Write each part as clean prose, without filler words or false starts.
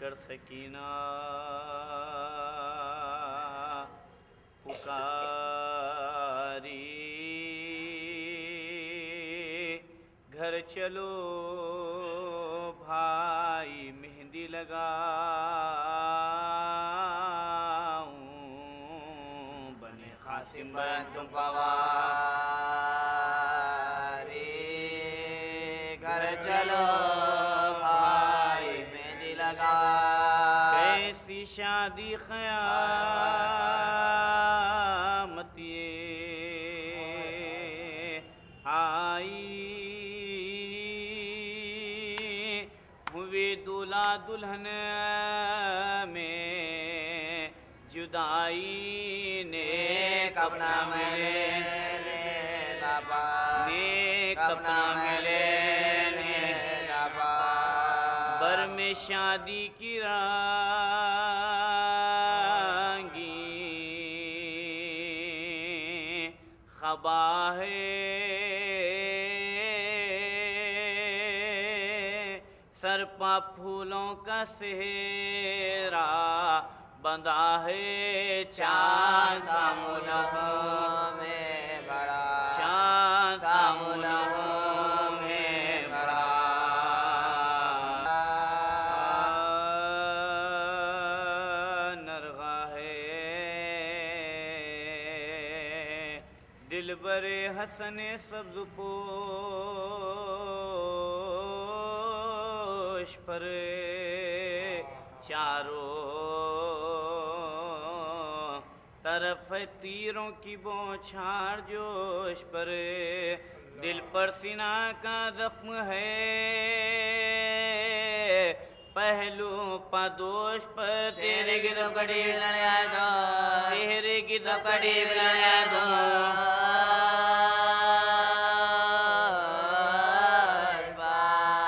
کر سکینہ پکاری گھر چلو بھائی مہندی لگاؤں بنے قاسم تم پواری گھر چلو بھائی مہندی لگا کیسی شادی قیامت یہ آئی ہوئے دولہا دلہن میں جدائی نیک اپنا ملے نیک اپنا ملے بر میں شادی کی رنگی خبا ہے سر پا پھولوں کا سہرا بندھا ہے چاند سامولہوں میں بڑا چاند سامولہوں میں بڑا نرغا ہے دلبر حسن سبز پوش پر چاروں طرف تیروں کی بوچھار جوش پر دل پر سینہ کا زخم ہے پہلو پادوش پر تیرے کی تو کڑی بلڑیا دو تیرے کی تو کڑی بلڑیا دو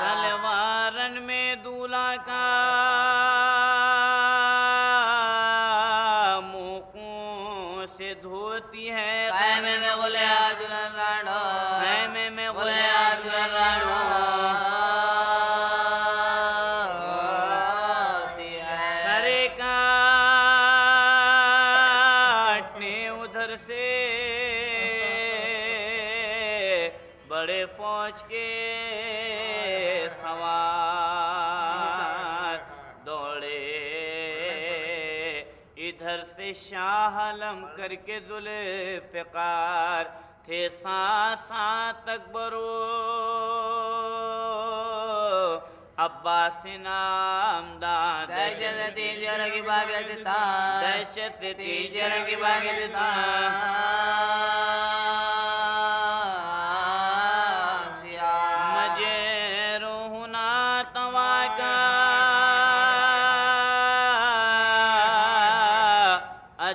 تلوارن میں دولہا کا منہ سے دھوتی ہے خیمے میں غلیا دلہن راڑو خیمے میں غلیا دلہن راڑو سرے کاٹنے ادھر سے بڑے فوج کے سوار دوڑے ادھر سے شاہ علم کر کے ذوالفقار تھے ساتھ اکبر و عباس نامدار دہشت تیجر کی باغت تھا دہشت تیجر کی باغت تھا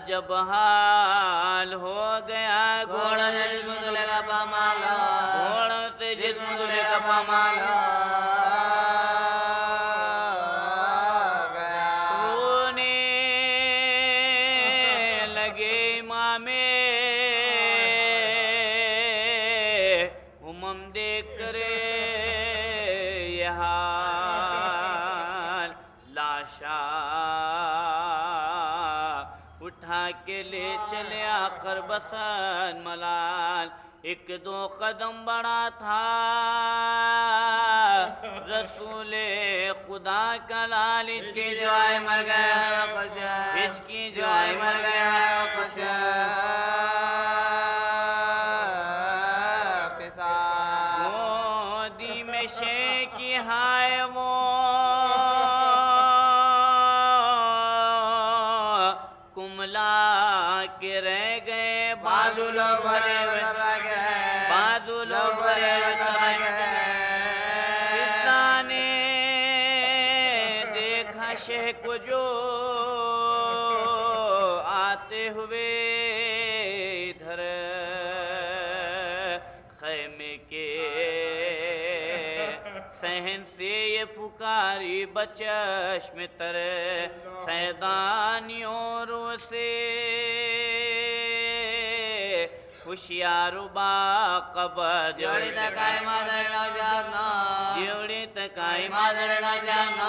جب حال ہو گیا گھوڑا سے جسم دلے کا پامالا گھوڑا سے جسم دلے کا پامالا رونے لگے امام امم دیکھ کرے یہ حال لاشا اٹھا کے لے چلے آخر بسن ملال ایک دو قدم بڑا تھا رسول خدا کا لال اس کی جو آئے مر گیا اس کی جو آئے مر گیا گودی میں شیخ کی ہائے وہ کے رہ گئے بازو لوگ بھرے بازو لوگ بھرے فتنہ نے دیکھا شیخ کو جو آتے ہوئے ادھر خیمے کے صحن سے یہ پکاری بچشم تر سیدانیوں سے ہوشیار باقبض جوڑی تکائی مادر نہ جانا جوڑی تکائی مادر نہ جانا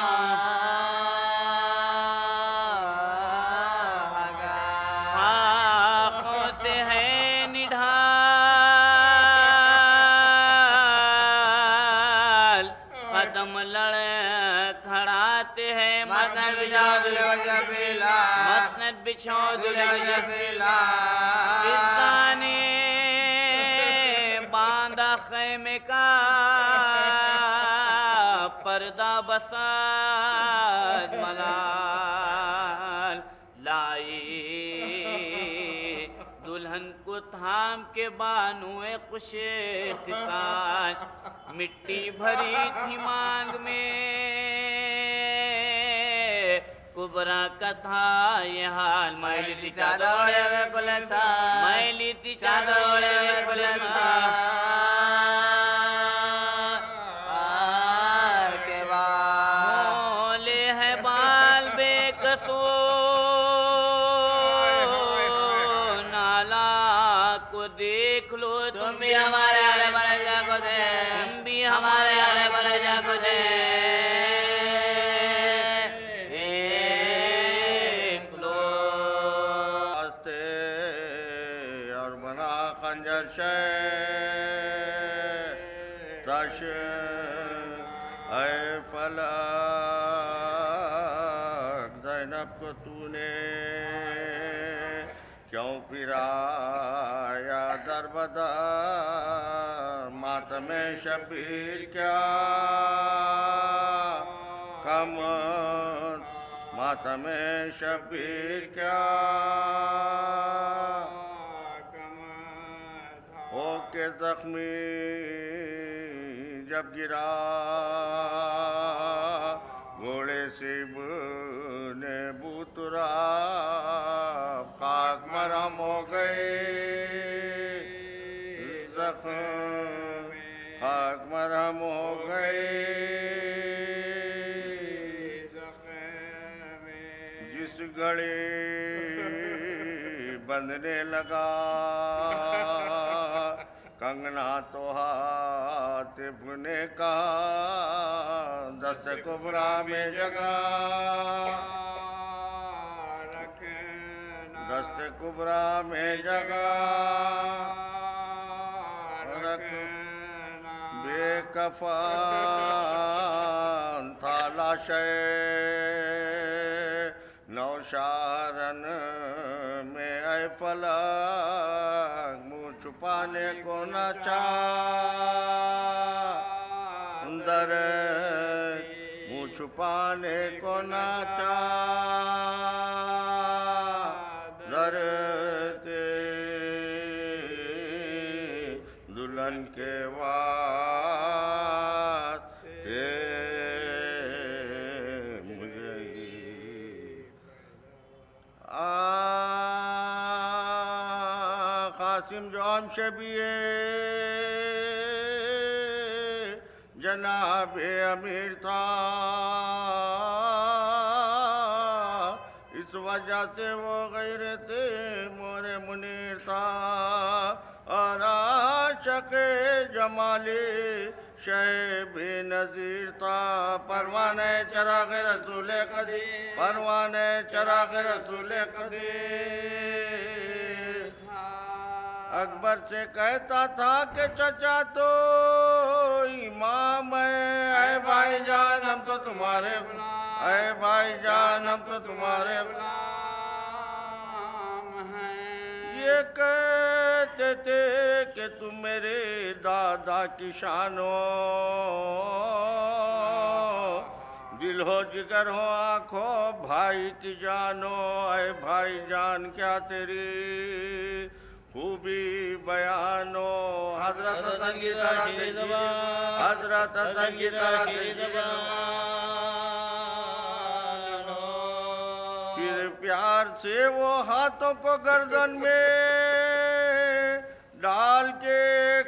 چھو دلہ جبیلا فضانے باندھا خیمے کا پردہ بساد ملال لائی دلہن کو تھام کے بانوے خوش خسان مٹی بھری تھی مانگ میں کبرا کا تھا یہ حال میلی تھی چادوڑے وے گلستان میلی تھی چادوڑے وے گلستان آر کے بعد بولے ہے بال بے کسو نالا کو دیکھ لو تم بھی ہمارے آلے برجا کو دے تم بھی ہمارے ہمارے آلے برجا کو دے خنجر شے تش اے فلک زینب کو تو نے کیوں پھرایا در بدر ماتم شبیر کیا کم ماتم شبیر کیا ہو کے زخمی جب گرا گھوڑے سے نے بوترا خاک مرہم ہو گئے زخم خاک مرہم ہو گئے جس گھڑی بندھنے لگا کنگنا تو حاتف نے کہا دست کبرا میں جگہ دست کبرا میں جگہ رکھ بے کفان تھا لاشے نوشہرن میں اے فلک منہ چھپانے کو نہ چاہ در منہ چھپانے کو نہ چاہ در دلہن کے واسطے قاسم جو ہم شبیہ جناب امیر تھا اس وجہ سے وہ غیرت مور منیر تھا اور عاشق جمالی شہ بھی نظیر تھا پروانے چراغ رسول قدیر پروانے چراغ رسول قدیر اکبر سے کہتا تھا کہ چچا تو امام ہے اے بھائی جان ہم تو تمہارے اے بھائی جان ہم تو تمہارے یہ کہتے تھے کہ تم میرے دادا کی شان ہو دل ہو جگر ہو آنکھوں بھائی کی جان ہو اے بھائی جان کیا تیری خوبی بیان ہو حضرت سنگیتا شری زبان حضرت سنگیتا شری زبان پھر پیار سے وہ ہاتھوں کو گردن میں ڈال کے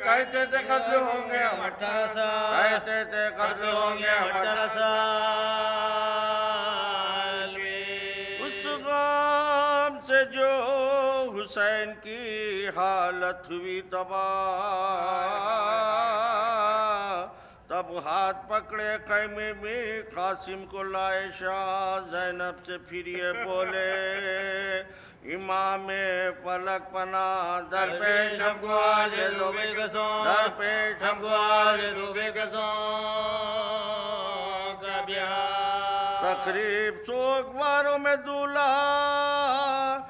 کہتے تھے قتل ہوں گے ہم 18 سال کہتے تھے قتل ہوں گے ہم 18 سال اس غم سے جو حسین کی حالت ہوئی تباہ تب ہاتھ پکڑے خیمے میں قاسم کو لائے شاہ زینب سے پھر یہ بولے امام فلک پناہ در پیش ہم کو آج دو بے قسم در پیش ہم کو آج دو بے قسم کا بیان تقریب سوگواروں میں دولہا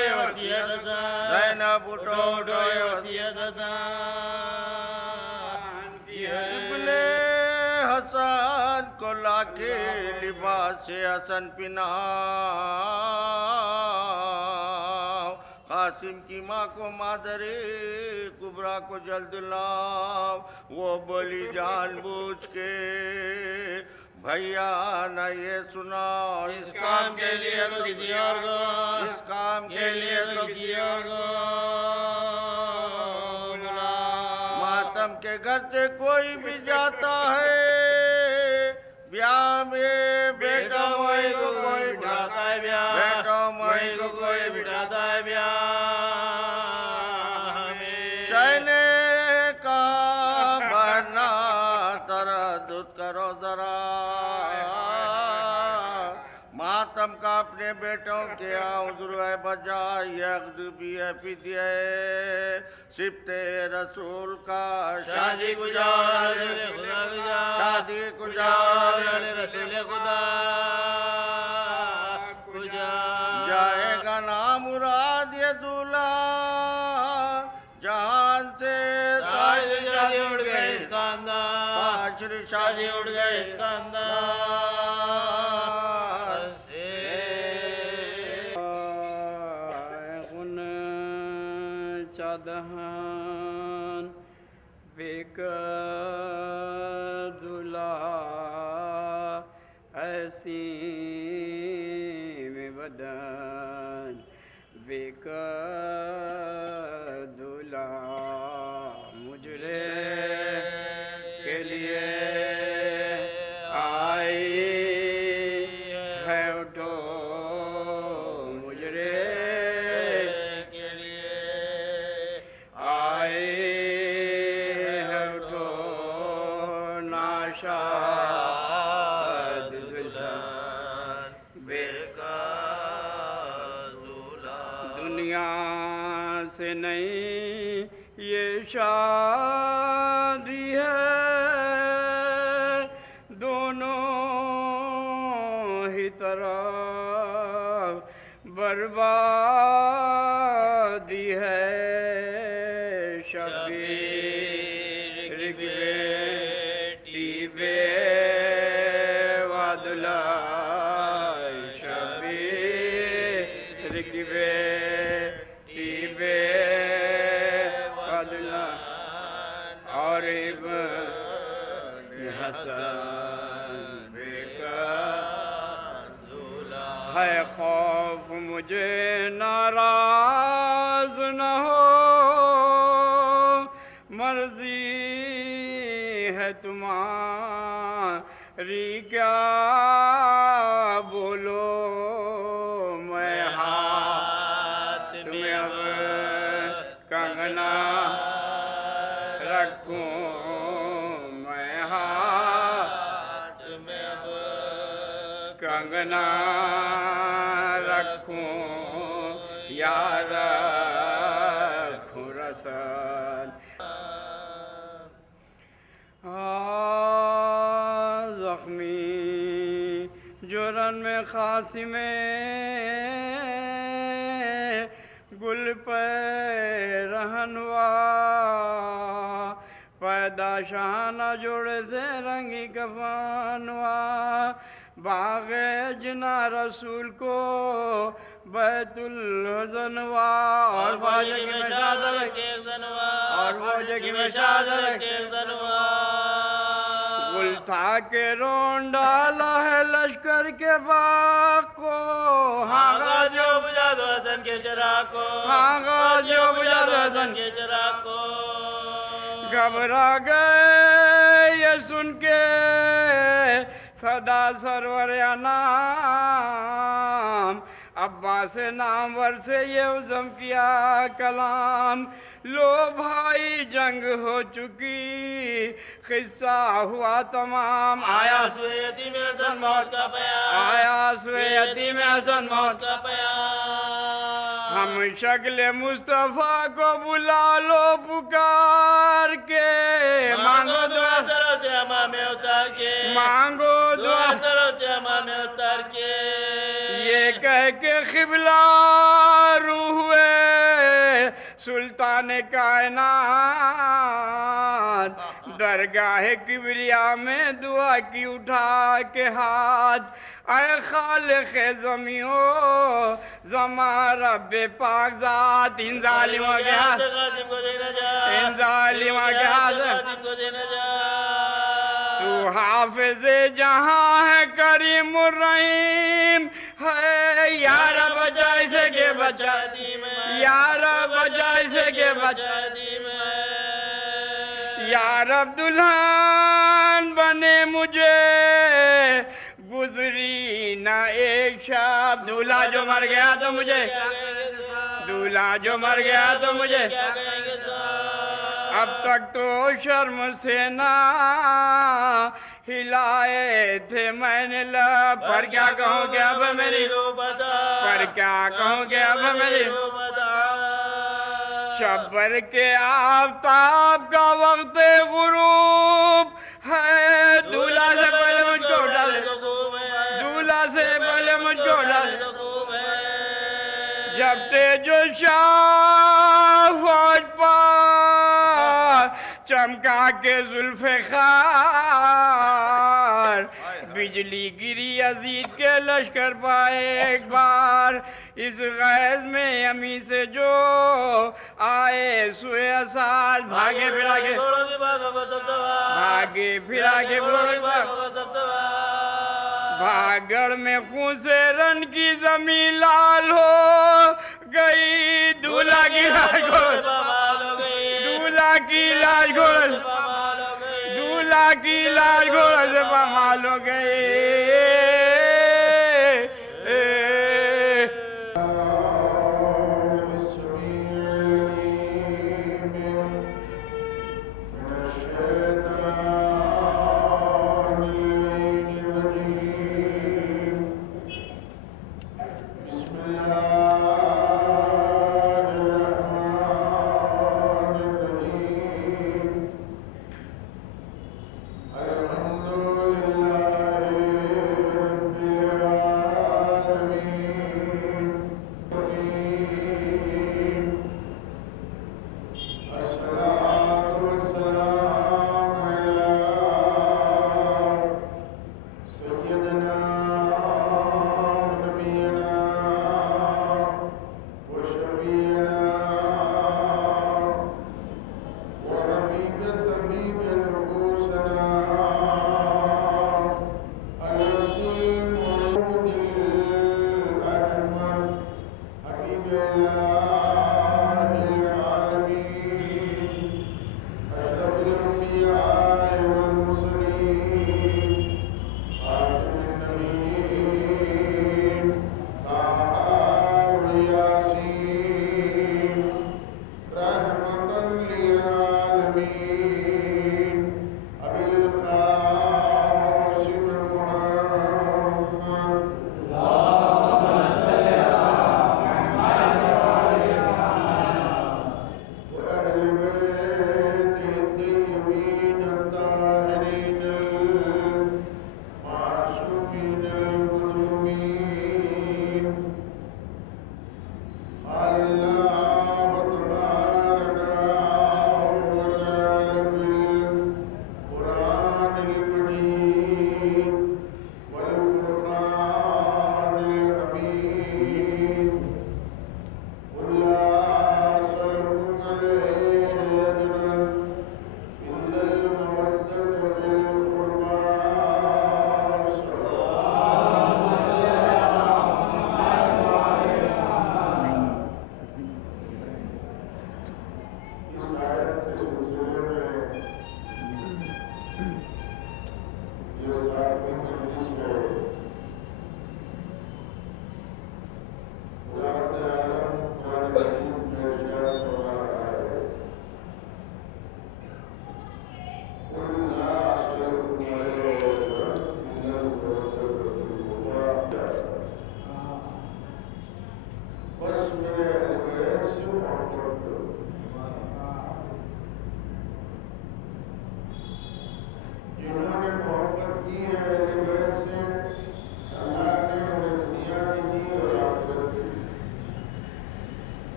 یہ وصیت سان زینب اٹھو اٹھو یہ وصیت سان کی ہے ابن حسن کو لا کے لباس حسن پہناؤ قاسم کی ماں کو مادر کبرا کو جلد لاؤ وہ بولی جان بوجھ کے بھیا نہ یہ سناؤ اس کام کے لیے تو کسی اور کو اس کام کے لیے تو کسی اور کو ماتم کے گھر سے کوئی بھی جاتا ہے بیاہ میں بیٹا موئی کو کوئی بٹھاتا ہے بیاہ بیٹا موئی کو کوئی بٹھاتا ہے بیاہ میں شہنے کا بھرنا تردد کرو ذرا ماتم کا اپنے بیٹوں کے عذر ہے بجا یغد بھی ہے فدیہ سبت رسول کا شادی گزار رسول خدا گزار شادی گزار رسول خدا گزار جائے گا نام مراد یہ دولہا جہان سے تاج شادی اڑ گئے اس کا انداز تاجر شادی اڑ گئے اس کا انداز سے غن چادہان بیک دلہ ایسی میں بدن بیک دلہ مجرے کے لیے آئی ہے اٹھو مجرے کے لیے آئی ہے اٹھو ناشاد دلہن دنیا سے نہیں یہ شادی ہے دونوں ہی طرف بربادی ہے شبیر کی بیٹی بیوہ دلہا شبیر کی بیٹی بیوہ دلہا اور ابن حسن ہے خوف مجھے ناراض نہ ہو مرضی ہے تمہاری کیا بولو میں ہاتھ میں اب کنگنا رکھوں میں ہاتھ میں اب کنگنا رکھوں یا رکھوں رسل زخمی جرن میں قاسم گل پہ رہنوا پیدا شانہ جوڑے سے رنگی کفانوا باغ جنا رسول کو بیت الحزنوا اور خواجہ کی مشادر کے زنوا اور خواجہ کی مشادر کے زنوا گل تھا کہ رون ڈالا ہے لشکر کے باغ کو ہاں جو بجا دو حسن کے چراغ کو ہاں جو بجا دو حسن کے چراغ کو گھبرا گئے یہ سن کے صدا سرور انام عباس نامور سے یہ عزم کیا کلام لو بھائی جنگ ہو چکی قصہ ہوا تمام آیا سوئے یتیم حسن موت کا پیام آیا سوئے یتیم حسن موت کا پیام ہم شکل مصطفیٰ کو بلا لو پکار کے مانگو دعا دروں سے امام اتار کے مانگو دعا دروں سے امام اتار کے یہ کہہ کے قبلہ روح سلطان کائنات درگاہ کبریا میں دعا کی اٹھا کے ہاتھ اے خالق زمیوں زمان رب پاک ذات ان ظالموں کے ہاتھ ان ظالموں کے ہاتھ تو حافظ جہاں ہے کریم الرحیم ہے یا رب بچا اسے کے بچا یا رب بچا اسے کے بچا یا رب دلہن بنے مجھے گزری نہ ایک شب دولہا جو مر گیا تو مجھے دولہا جو مر گیا تو مجھے اب تک تو شرم سے نہ ہلائے تھے میں نے لب پر کیا کہوں گے اب میری پر کیا کہوں گے اب میری شبر کے آفتاب کا وقت غروب ہے دولہا سے پہلے مجھ کو ڈال دولہا سے پہلے مجھ کو ڈال جب جو شاہ فوج پار چمکا کے زلف خار بجلی گری یزید کے لشکر پائے ایک بار اس غیظ میں امی سے جو آئے سوئے اسال بھاگے پھرا کے بھاگے پھرا کے بھاگڑ میں خون سے رن کی زمین لال ہو گئی دولہا کی لاش گھوڑ دولہا کی لاش گھوڑ دولہا کی لاش گھوڑ سے پامال ہو گئی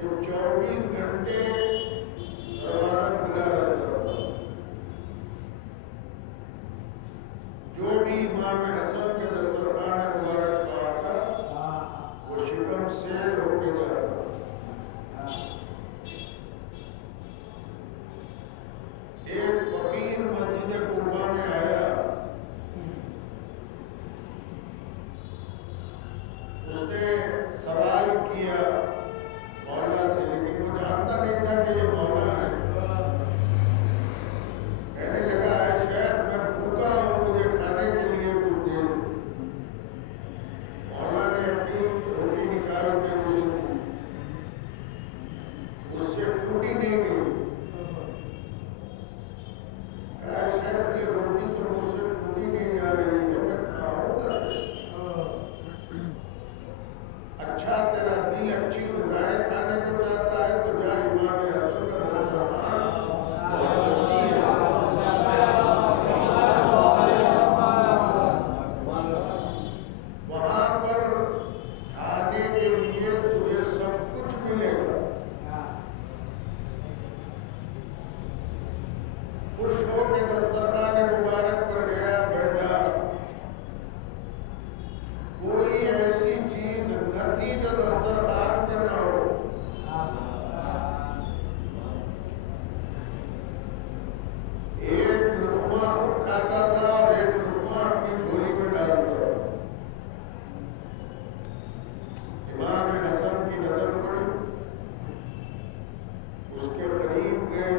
کہ 24 گھنٹے دروازہ کھلا رہتا تھا. جو بھی امام حسن کے دسترخوان مبارک پہ آتا وہ شکم سیر ہو کے جاتا. ایک فقیر مسجد قباء میں آیا. اس نے سوال کیا مولا سے، لیکن وہ جانتا نہیں تھا کہ یہ مولا ہے. کہنے لگا ہے شیخ میں بھوکا ہوں، مجھے کھانے کے لیے کچھ دے دو. مولا نے اپنی روٹی نکال کے اسے دی. اس سے ٹوٹی نہیں گئی. کہا شیخ یہ روٹی تو مجھ سے ٹوٹی نہیں جا رہی ہے، میں کھاؤں گا. اچھا تیرا دل اچھی غذائیں کھانے کو چاہتا ہے تو جا امام حسن کا دسترخوان بہت وسیع ہے. وہاں پر کھانے کے لیے تجھے سب کچھ ملے گا. خوش ہو کے دسترخوان مبارک پر گیا بیٹھا. کوئی ایسی چیز نہ تھی جو دسترخوان پر نہ ہو. ایک لقمہ خود کھاتا تھا اور ایک لقمہ اپنی جھولی میں ڈالتا. امام حسن کی نظر پڑی. اس کے قریب گئے.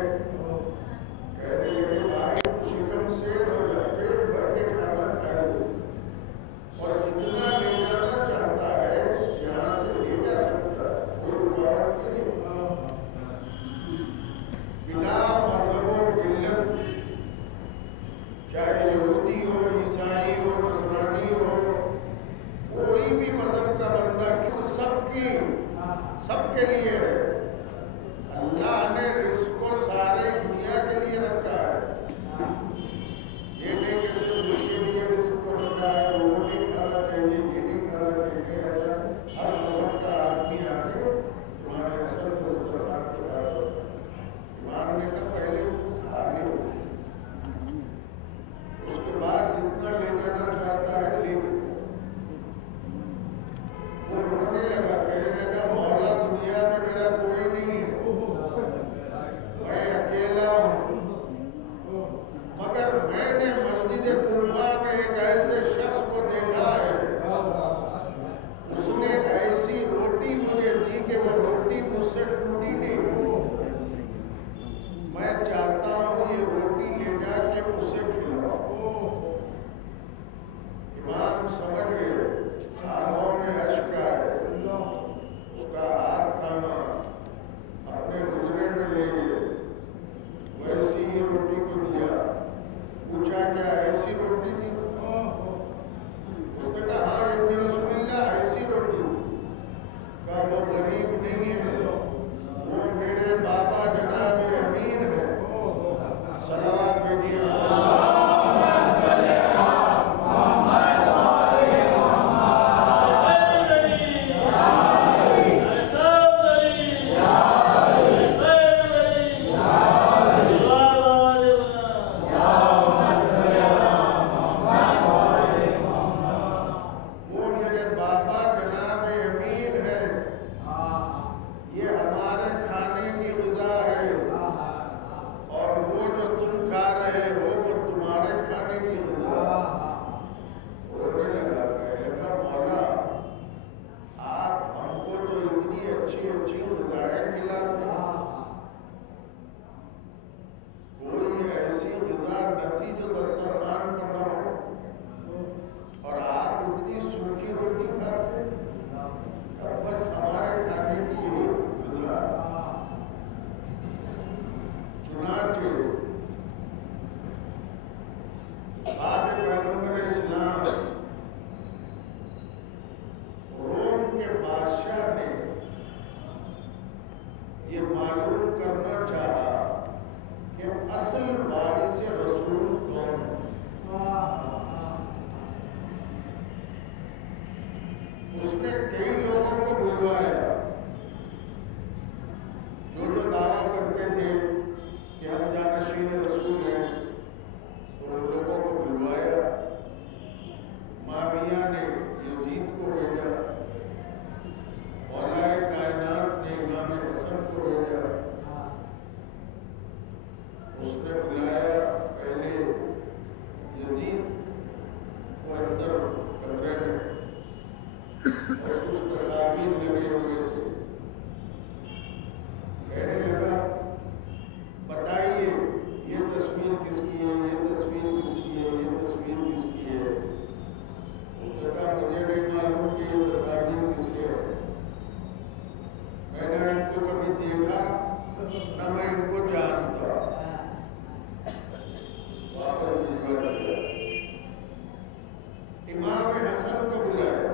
کہنے لگے بھائی تو شکم سیر ہو جائے، پیٹ بھر کے کھانا کھائے اور جتنا لے جانا چاہتا ہے یہاں سے لے جا سکتا ہے، کوئی رکاوٹ نہیں. بلا مذہب و ملت، چاہے یہودی ہو، عیسائی ہو، نصرانی ہو، کوئی بھی مذہب کا بندہ سب کے لیے ہے. اللہ نے رزق کو سارے دنیا کے لیے رکھا ہے. یہ نہیں کہ صرف اس کے لیے رزق کو رکھا ہے، وہ نہیں کھانا چاہیے، یہ نہیں کھانا چاہیے. ایسا ہر مذہب کا آدمی آ کے تمہارے اصل دسترخوان پہ کھڑا ہوتا ہے. امام نے کہا پہلے کھا لے، اس کے بعد جتنا لے جانا چاہتا ہے لے لے. وہ رونے لگا، کہنے لگا مولا دنیا میں میرا کوئی نہیں ہے، میں اکیلا ہوں. مگر میں نے مسجد قباء میں ایک ایسے شخص کو دیکھا ہے، اس نے ایسی روٹی مجھے دی کہ وہ روٹی مجھ سے ٹوٹی نہیں. میں چاہتا ہوں یہ روٹی لے جا کے اسے کھلاؤ. امام سمجھ گئے، آنکھوں میں اشک آئے. اس کا ہاتھ تھاما، اپنے حجرے میں لے گئے، ویسی ہی روٹی کو دیا. پوچھا کیا ایسی روٹی تھی؟ اس نے کہا ہاں ابن رسول اللہ ایسی روٹی. کہا وہ غریب نہیں ہے، وہ میرے بابا جناب امیر ہے. صلوات بھیجیے. کہنے لگا بتائیے یہ تصویر کس کی ہے، یہ تصویر کس کی ہے، یہ تصویر کس کی ہے؟ اس نے کہا مجھے نہیں معلوم کہ یہ تصاویر کس کی ہے، میں نے ان کو کبھی دیکھا نہ میں ان کو جانتا۔ امام حسن کو بلایا،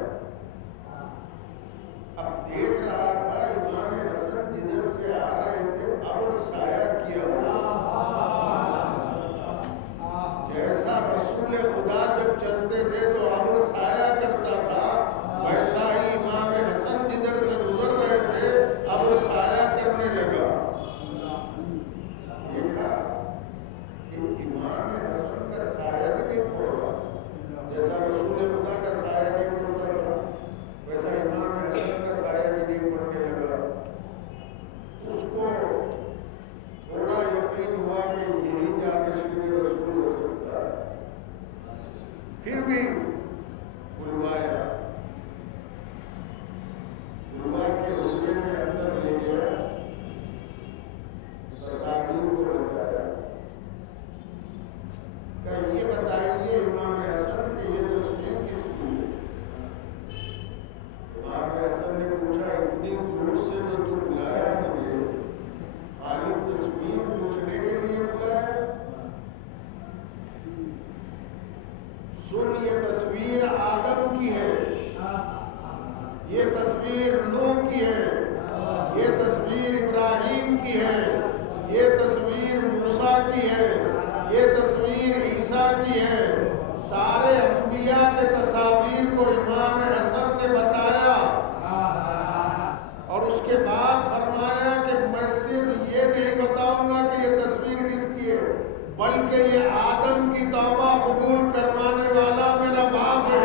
اب دیکھ رہا تھا امام حسن جدھر سے آ رہے تھے ابر سایہ کیا ہوا، جیسا رسول خدا جب چلتے تھے تو ابر سایہ کرتا تھا، ویسا ہی امام حسن جدھر سے گزر رہے تھے ابر سایہ کرنے لگا۔ دیکھا کہ امام حسن کا سایہ بھی نہیں پڑ رہا، جیسا رسول خدا کا سایہ نہیں پڑتا تھا ویسا امام حسن کا سایہ بھی نہیں پڑنے لگا۔ اس کو تھوڑا یقین ہوا کہ یہی جا کے شکر رسول ہو سکتا ہے، پھر بھی بلوایا، بلوا کے حجرے میں اندر لے گیا، تصاویر کو لگایا، کہ یہ بتائیے امام حسن کہ یہ تصویر کس کی ہے؟ امام حسن نے پوچھا اتنی دور سے جو تو بلایا مجھے، خالی تصویر پوچھنے کے لیے بلایا؟ سن، یہ تصویر آدم کی ہے، یہ تصویر نوح کی ہے، یہ تصویر ابراہیم کی ہے، یہ تصویر موسیٰ کی ہے، یہ تصویر عیسیٰ کی ہے۔ سارے انبیاء کے تصاویر کو امام حسن نے بتایا اور اس کے بعد فرمایا کہ میں صرف یہ نہیں بتاؤں گا کہ یہ تصویر کس کی ہے، بلکہ یہ آدم کی توبہ قبول کروانے والا میرا باپ ہے،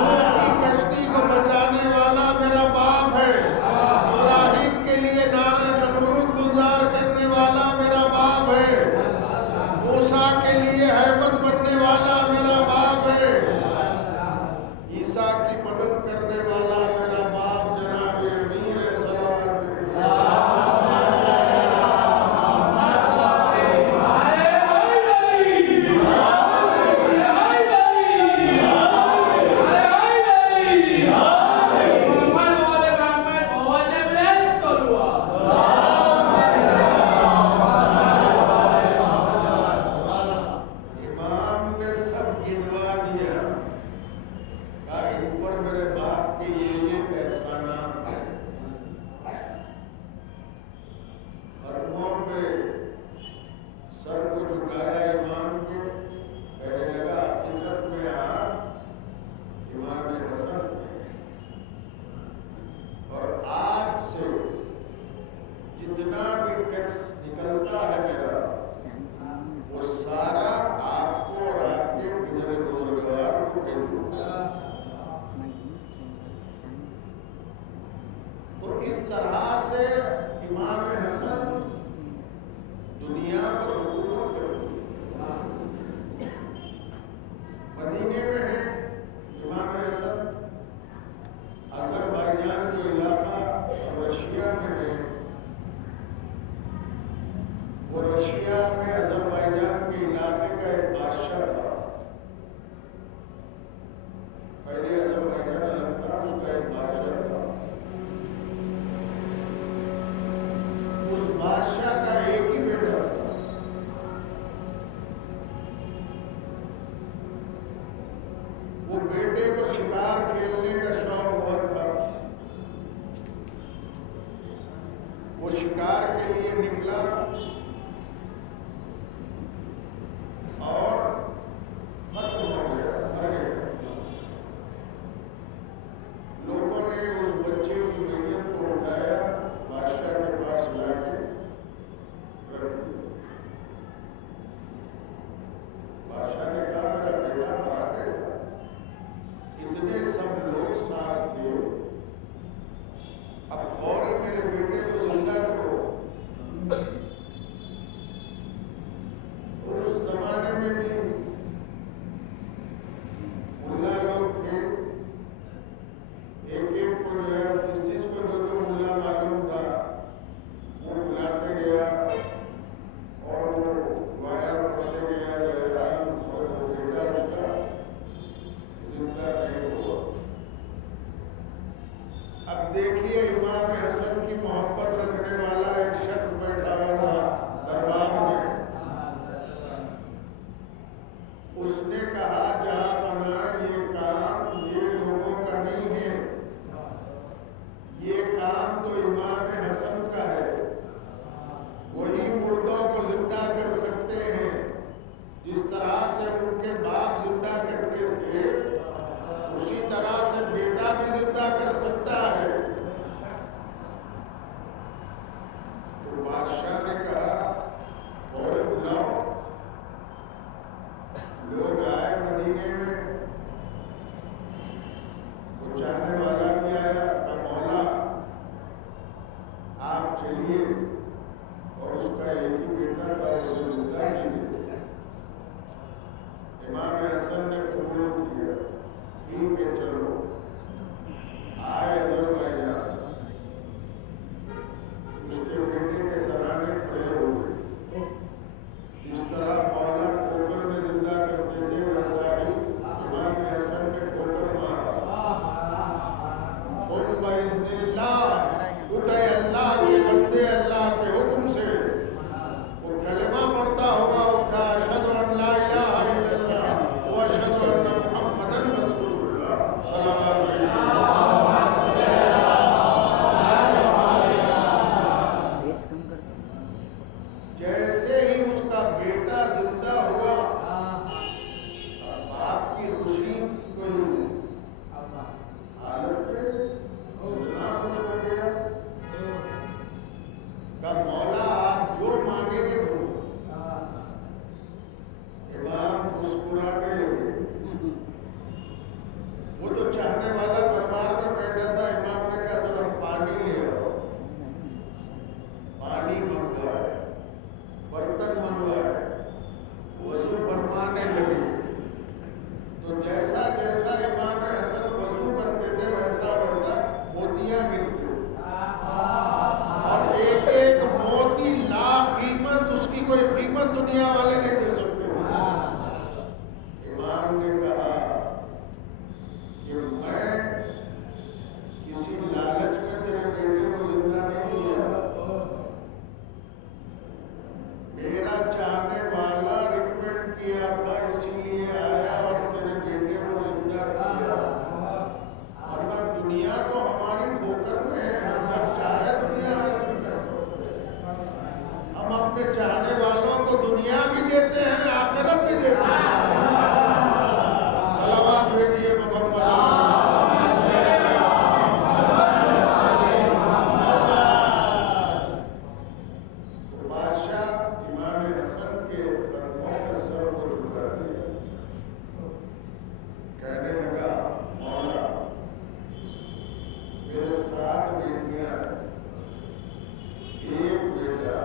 نوح کی کشتی کو بچانے والا میرا باپ ہے، ابراہیم کے لیے نار نمرود گلزار کرنے والا میرا باپ ہے، موسیٰ کے لیے ہیبت بننے والا میرا باپ ہے، عیسیٰ کی مدد کرنے والا میرا باپ جناب امیر صلوات امام نے سب گنوا دیا، کہا ان پر میرے باپ کے یہ احسانات ہیں۔ قدموں پہ سر کو جھکایا امام کے، کہنے لگا عزت میں آپ امام حسن، اور آج سے جتنا بھی ٹیکس نکلتا ہے میرا وہ سارا آپ کو اور آپ کے گزرے بزرگوار کو بھیجوں گا۔ اور اس طرح سے امام حسن دنیا پر حکومت کرتی ہے۔ مدینے میں ہے امام حسن، آذربائیجان جو علاقہ اور رشیا میں ہے، وہ رشیا میں آذربائیجان کے علاقے کا ایک بادشاہ تھا، پہلے آذربائیجان الگ تھا، اس کا ایک بادشاہ تھا، اس بادشاہ کا ایک ہی بیٹا تھا، وہ بیٹے کو شکار کھیلنے کا شوق بہت تھا، وہ شکار کے لیے نکلا اور ختم ہو گیا، مر گیا۔ لوگوں نے اس بچے کی میت کو اٹھایا، بادشاہ کے پاس لا کے رکھ دیا۔ بادشاہ نے کہا میرا بیٹا مرا کیسا؟ اتنے سب لوگ ساتھ تھے، اب فوری میرے بیٹے کو زندہ کرو۔ بادشاہ نے کہا اور بلاؤ. لوگ آئے مدینے میں. وہ چاہنے والا بھی آیا کہ مولا آپ چلیے اور اس کا ایک ہی بیٹا تھا اسے زندہ کیجیے. امام حسن نے قبول کیا. ٹھیک ہے چلو. آئے حضرت بھائی جان اس کے بیٹے کے سرانے کھڑے ہو گئے. اس طرح مولا ٹھوکر میں زندہ کرتے تھے ویسا ہی امام حسن نے ٹھوکر مارا. قل بإذن اللہ اٹھے اللہ کے بندے اللہ کے حکم سے. وہ کلمہ پڑھتا ہوا اٹھا اشہد ان لا الہ الا اللہ و اشہد ان محمدا رسول اللہ. صلوات جیسے ہی اس کا بیٹا زندہ ہوا باپ کی خوشی کوئی حالت میں اتنا خوش ہو گیا کہ مولا آپ جو مانگیں گے وہ. امام مسکرا کے لگے. وہ تو چاہنے والا دربار میں بیٹھا تھا. امام نے کہا ذرا پانی لے آؤ. پانی منگوائے, برتن منگوائے, وضو فرمانے لگے. تو جیسا جیسا امام حسن وضو کرتے تھے ویسا ویسا موتیاں گرتے. اور ایک ایک موتی لاکھ قیمت. اس کی کوئی قیمت دنیا والے نہیں دے سکتے. امام نے کہا کہ میں کسی لالچ میں تیرے بیٹے کو زندہ نہیں کیا. میرا چاہنے والا ریکمینڈ کیا تھا اسی لیے آیا اور تیرے بیٹے کو زندہ کیا. ورنہ دنیا تو ہماری ٹھوکر میں ہے. جب چاہے دنیا ہم اپنے چاہنے والوں کو دنیا بھی دیتے ہیں آخرت بھی دیتے ہیں. صلوات بھیجیے محمد. بادشاہ امام حسن کے قدموں پر سر کو جھکا دیا. کہنے لگا مولا میرے 7 بیٹیاں ہیں. ایک بیٹا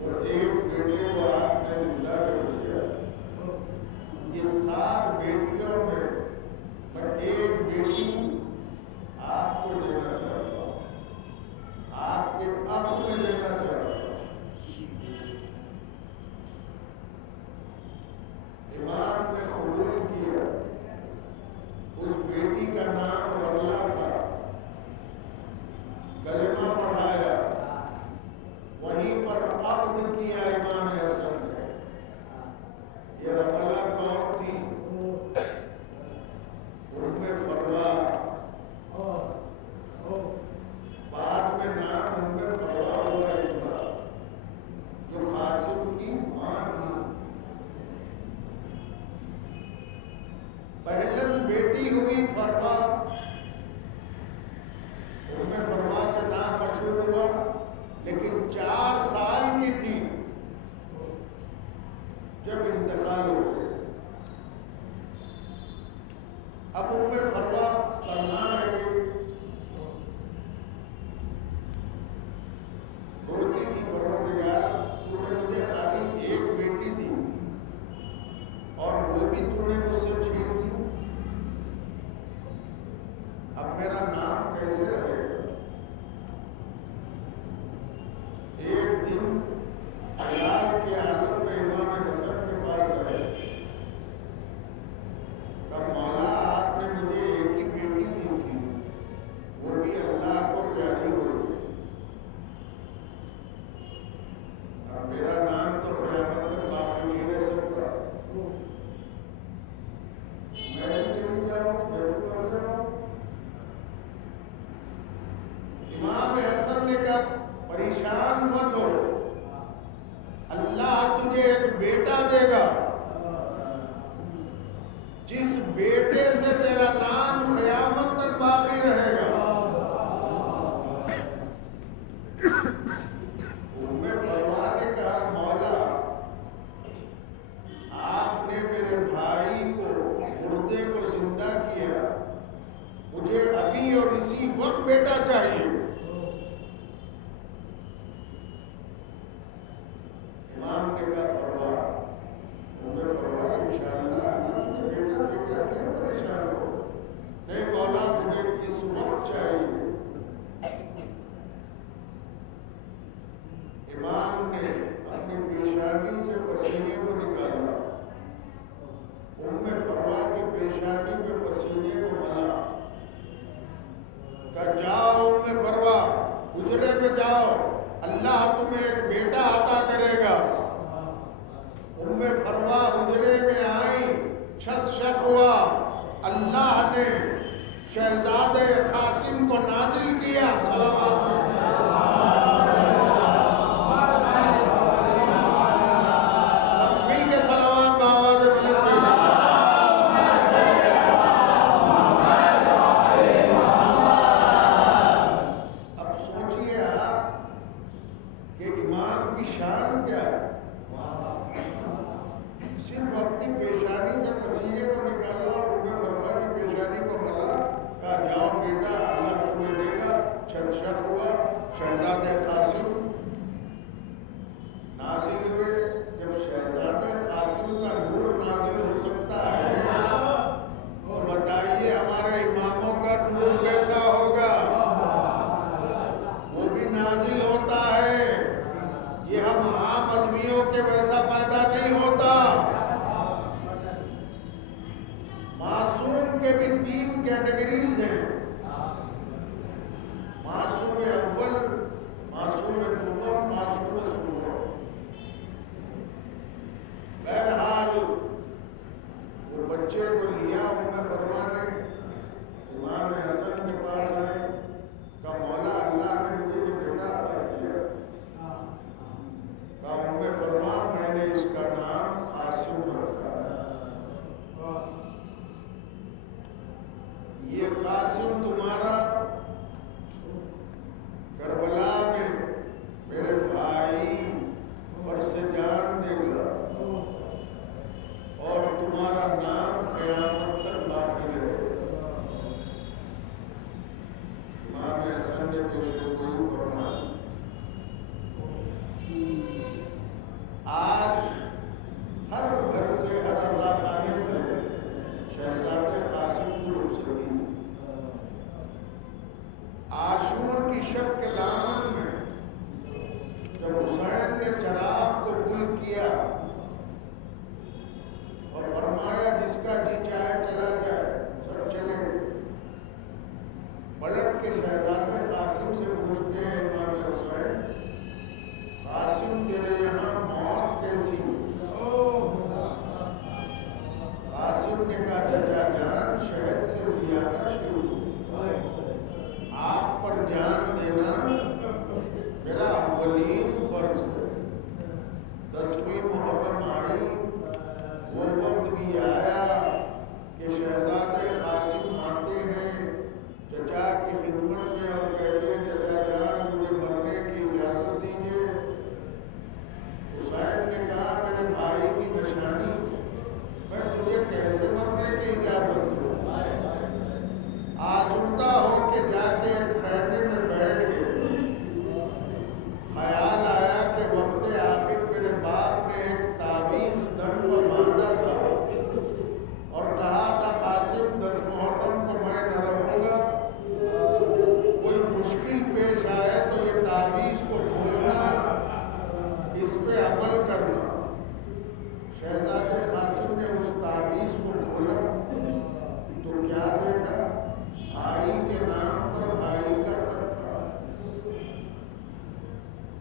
اور ایک بیٹے کو آپ نے زندہ کر دیا. یہ 7 بیٹیوں میں ایک بیٹی آپ کو دینا چاہتا ہوں. آپ کے عقل میں دینا چاہتا ہوں. امام نے قبول کیا. اس بیٹی کا نام رملہ تھا. کلمہ پڑھایا. وہیں پر عقد کیا امام حسن نے. یہ رملہ کون تھی؟ ام فروا. بعد میں نام ام فروا ہوا ان کا, جو قاسم کی ماں تھی. پہلے بیٹی ہوئی فروا. ام فروا سے نام مشہور ہوا لیکن 4 سال کی تھی جب انتقال ہو گیا. اب ام فروا تنہا رہ گئی. بولتی تھی پروردگار تو نے مجھے خالی ایک بیٹی دی اور وہ بھی تو نے مجھ سے چھین لی. اب میرا نام کیسے رہے گا؟ ایک دن خیال کے عالم میں امام حسن کے پاس آئے. کہ مولا آپ نے مجھے ایک ہی بیٹی دی تھی, وہ بھی اللہ کو پیاری ہو گئی. اب میرا نام تو قیامت میں باقی نہیں رہ سکتا. میں چل جاؤں, میں مر جاؤں. امام حسن نے کہا پریشان مت ہو, اللہ تجھے ایک بیٹا دے گا. جس بیٹے سے تیرا نام قیامت تک باقی رہے گا. حجرے میں جاؤ، اللہ تمہیں ایک بیٹا عطا کرے گا۔ ام فروا حجرے میں آئی، چھت شک ہوا، اللہ نے شہزادے قاسم کو نازل کیا۔ صلوات سب مل کے صلوات بآواز بلند کی۔ اب سوچئے آپ کہ امام کی شان کیا ہے؟ صرف اپنی پیشانی سے پسینے کو نکالا اور ام فروا کی پیشانی کو ملا، کہا جاؤ بیٹا اللہ تمہیں دے گا۔ چھت شک ہوا، شہزادے قاسم نازل ہوئے۔ جب شہزادے قاسم کا نور نازل ہو سکتا ہے تو بتائیے ہمارے اماموں کا نور کیسا ہوگا؟ وہ بھی نازل ہوتا ہے، یہ ہم عام آدمیوں کے ویسا پیدا نہیں ہوتا۔ معصوم کے بھی 3 کیٹیگریز ہیں، معصوم اول، معصوم دوم، معصوم ثالث۔ بہرحال وہ بچے کو لیا ام فروا نے، امام حسن کے پاس آئے، کہا مولا اللہ نے مجھے یہ بیٹا عطا کیا۔ کہا ام فرما میں نے اس کا نام قاسم رکھا ہے۔ یہ قاسم تمہارا کربلا میں میرے بھائی پر سے جان دے گا اور تمہارا نام قیامت تک باقی رہے گا۔ امام حسن نے پیشگوئی فرمائی، آج ہر گھر سے، ہر اللہ خانے سے شہزادے قاسم کی رخصتی۔ عاشور کی شب کے دامن میں جب حسین نے چراغ کو گل کیا اور فرمایا جس کا جی چاہے چلا جائے، سب چلے گئے، پلٹ کے شہزادے قاسم سے پوچھتے ہیں امام حسین، قاسم تیرے یہاں موت کیسی ہوئی؟ قاسم نے کہا چچا جان شہد سے زیادہ شروع ہوئی، آپ پر جان دینا میرا اولین فرض ہے۔ 10ویں محرم آئی، وہ وقت بھی آیا کہ شہزادے قاسم آتے ہیں چچا کی خدمت میں اور کہتے ہیں چچا جان مجھے مرنے کی اجازت دیجیے۔ حسین نے کہا میرے بھائی کی نشانی میں تجھے کیسے مرنے کی اجازت دوں؟ آزمودہ ہو کے جا کے ایک خیمے میں بیٹھ گئے، خیال آیا کہ وقت آخر میرے باپ نے ایک تعویذ دم پر باندھا تھا اور کہا تھا قاسم 10 محرم کو میں نہ رہوں گا، کوئی مشکل پیش آئے تو یہ تعویذ کو کھولنا، اس پہ عمل کرنا۔ شہزادے قاسم نے اس تعویذ کو کھولا تو کیا دیکھا؟ بھائی کے نام پر بھائی کا خط تھا،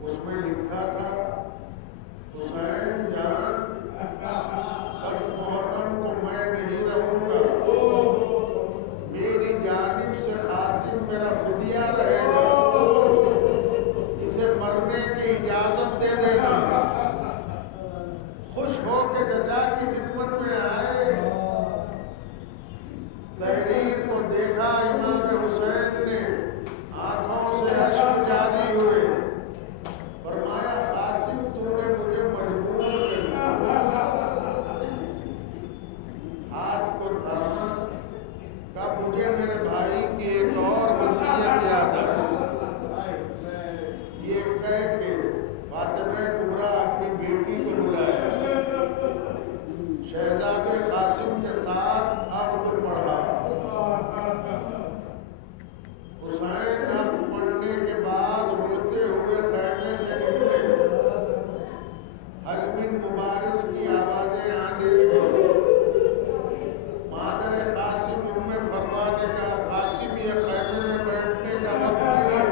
اس میں لکھا تھا حسین جان 10 محرم کو میں نہیں رہوں گا، میری جانب سے قاسم میرا فدیہ رہے گا، اسے مرنے کی اجازت دے دینا۔ خوش ہو کے چچا کی خدمت میں آئے، تحریر کو دیکھا امام حسین نے، آنکھوں سے اشک جاری ہوئے، فرمایا قاسم تو نے مجھے مجبور کر دیا۔ ہاتھ کو تھاما، کہا مجھے میرے بھائی کی ایک اور وصیت یاد آئی، یہ کہہ کے فاطمہ کبریٰ اپنی بیٹی کو بلایا، شہزادے قاسم کے ساتھ عقد پڑھا۔ حسین عقد پڑھنے کے بعد روتے ہوئے خیمے سے نکلے، حل من مبارز کی آوازیں آنے لگی۔ مادر قاسم ام فروا نے کہا قاسم یہ خیمے میں بیٹھنے کا وقت نہیں ہے،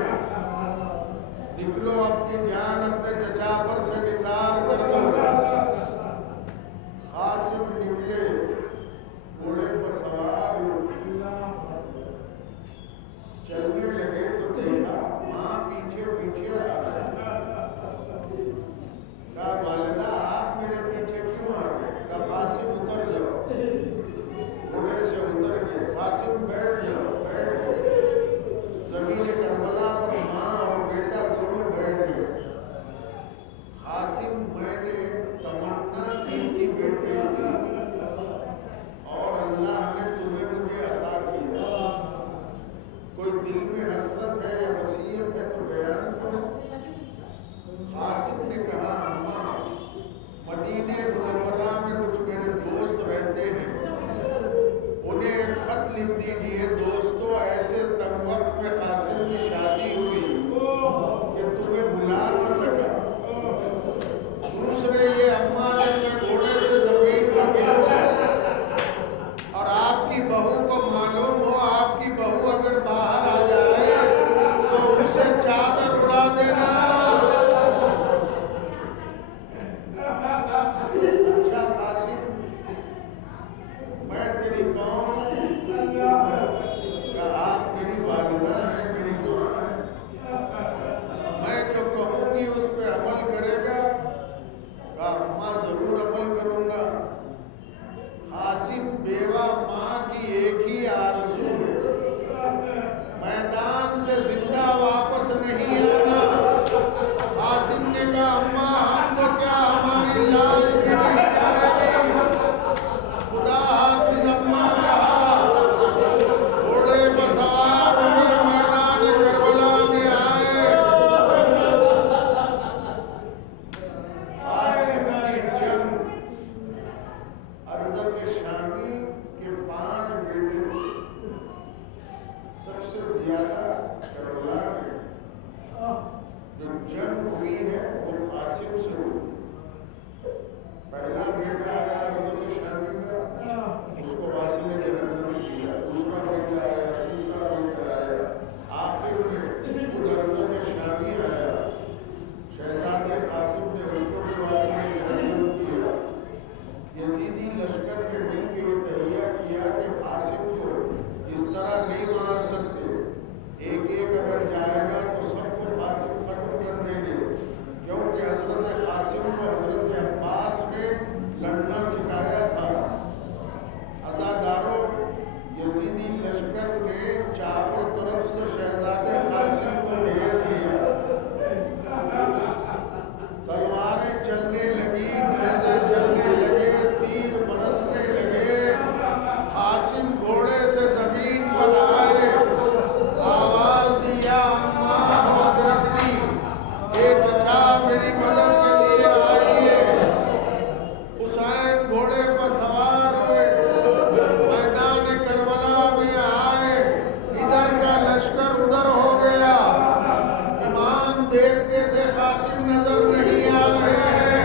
دیکھتے تھے قاسم نظر نہیں آ رہے ہیں.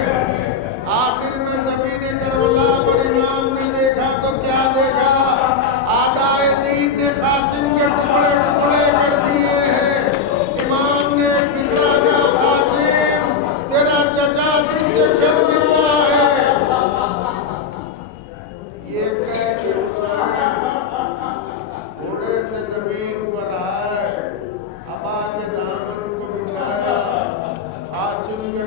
آخر میں زمین کربلا پر امام نے دیکھا تو کیا دیکھا؟ آدائے دین نے قاسم کے ٹکڑے ٹکڑے کر دیے ہیں. امام نے فکرا کیا قاسم تیرا چچا جن سے کب ملتا ہے. یہ کہہ کے حسین گھوڑے سے زمین پر آئے، ابا کے دامن کو بٹھایا، قاسم کے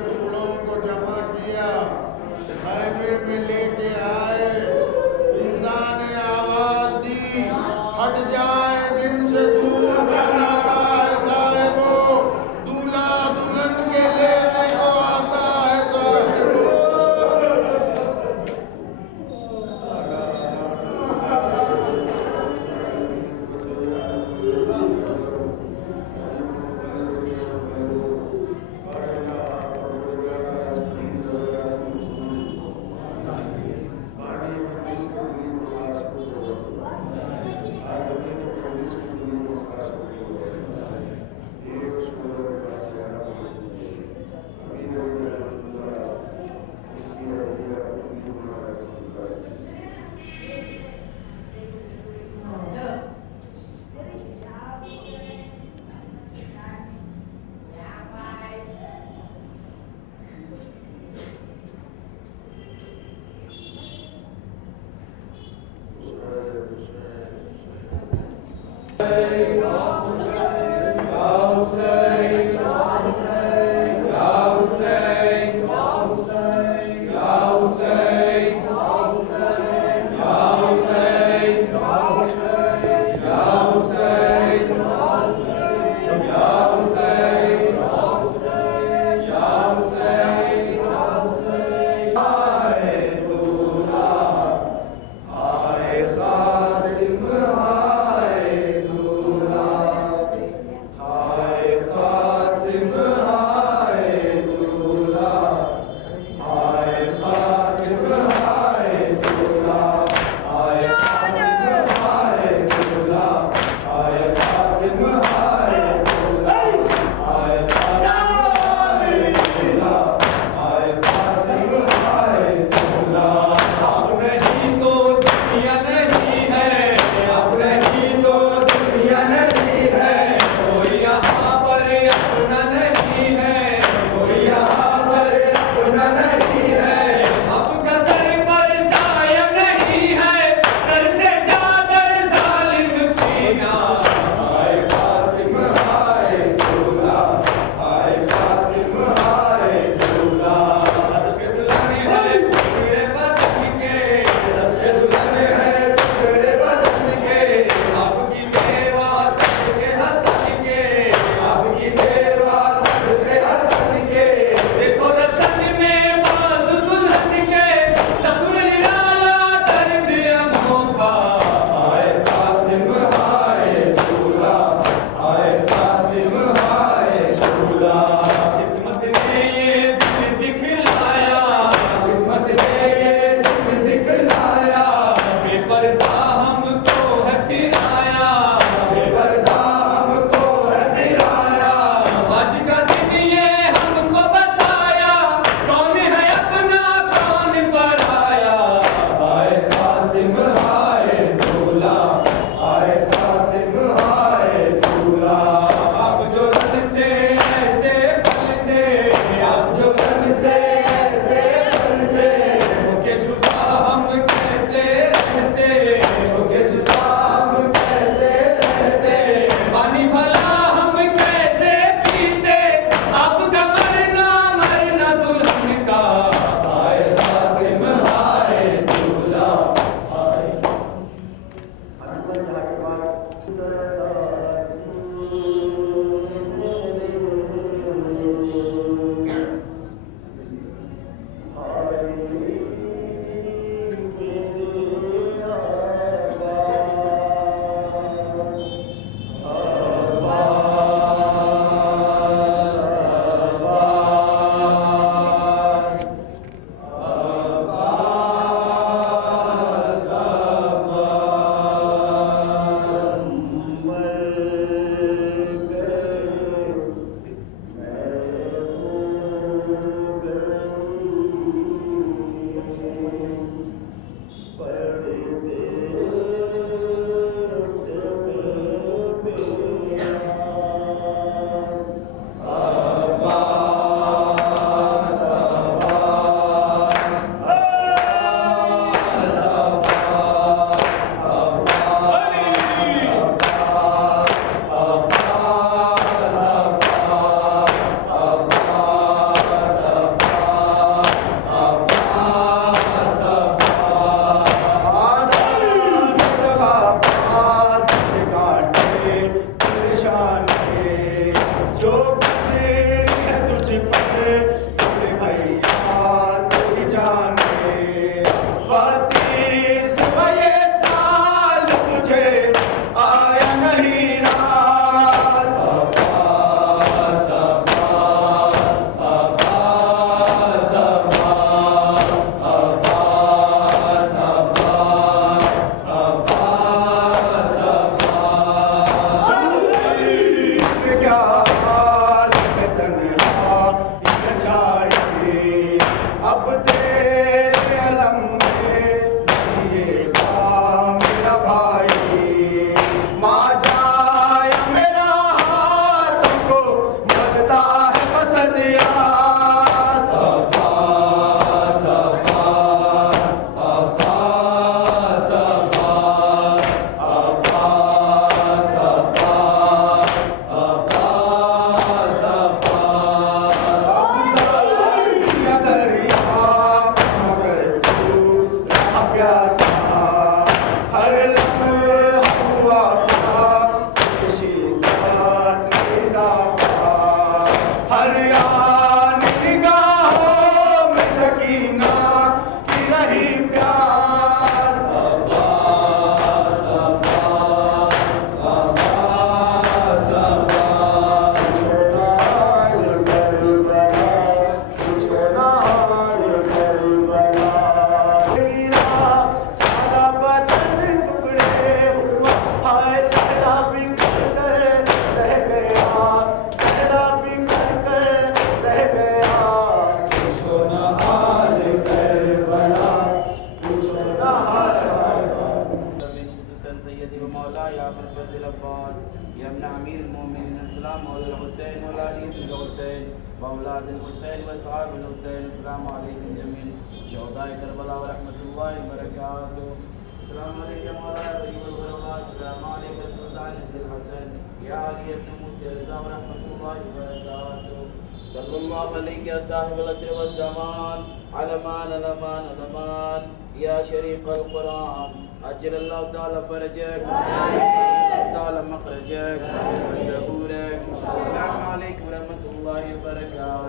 وأولاد الحسين وأصحاب الحسين السلام عليكم جميعا شهداء كربلاء ورحمة الله وبركاته. السلام عليكم مولاي غريب الغرباء. السلام عليكم سلطان ابن الحسن يا علي بن موسى رضا ورحمة الله وبركاته. صلى الله عليك يا صاحب العصر والزمان علمان علمان علمان يا شريف القرآن أجل الله تعالى فرجك تعالى مخرجك وزبورك. السلام عليكم ورحمة الله وبركاته.